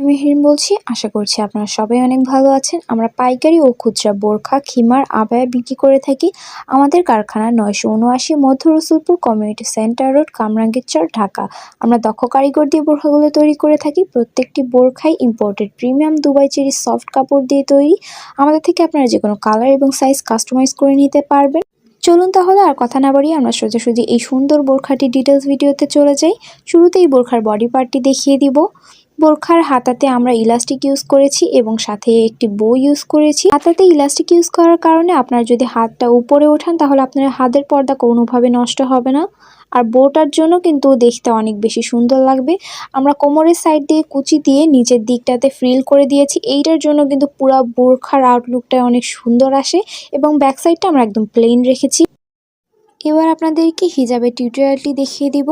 মেহেরিন বলছি, আশা করছি আপনারা সবাই অনেক ভালো আছেন। আমরা পাইকারি ও খুচরা বোরখা, খিমার আবায়া বিক্রি করে থাকি আমাদের কারখানা নয়শো উনআশি Madhya Rasulpur community centre road Kamrangirchar Dhaka. আমরা দক্ষ কারিগর দিয়ে বোরখাগুলো তৈরি করে থাকি। প্রত্যেকটি বোরখাই imported premium Dubai cherry soft কাপড় দিয়ে তৈরি। আমাদের থেকে আপনারা যে কোনো কালার এবং সাইজ কাস্টমাইজ করে নিতে পারবেন। চলুন তাহলে আর কথা না বাড়িয়ে আমরা সোজাসুজি এই সুন্দর বোরখাটি ডিটেলস ভিডিওতে চলে যাই। শুরুতেই বোরখার বডি পার্টটি দেখিয়ে দিব। বোরখার হাতাতে আমরা ইলাস্টিক ইউজ করেছি এবং সাথে একটি বই ইউজ করেছি। হাতাতে ইলাস্টিক ইউজ করার কারণে আপনার যদি হাতটা উপরে ওঠান, তাহলে আপনার হাতের পর্দা কোনোভাবে নষ্ট হবে না। আর বউটার জন্য কিন্তু দেখতে অনেক বেশি সুন্দর লাগবে। আমরা কোমরের সাইড দিয়ে কুচি দিয়ে নিচের দিকটাতে ফ্রিল করে দিয়েছি। এইটার জন্য কিন্তু পুরো বোরখার আউটলুকটা অনেক সুন্দর আসে এবং ব্যাক সাইডটা আমরা একদম প্লেন রেখেছি। এবার আপনাদেরকে হিজাবের টিউটোরিয়ালটি দেখিয়ে দিব।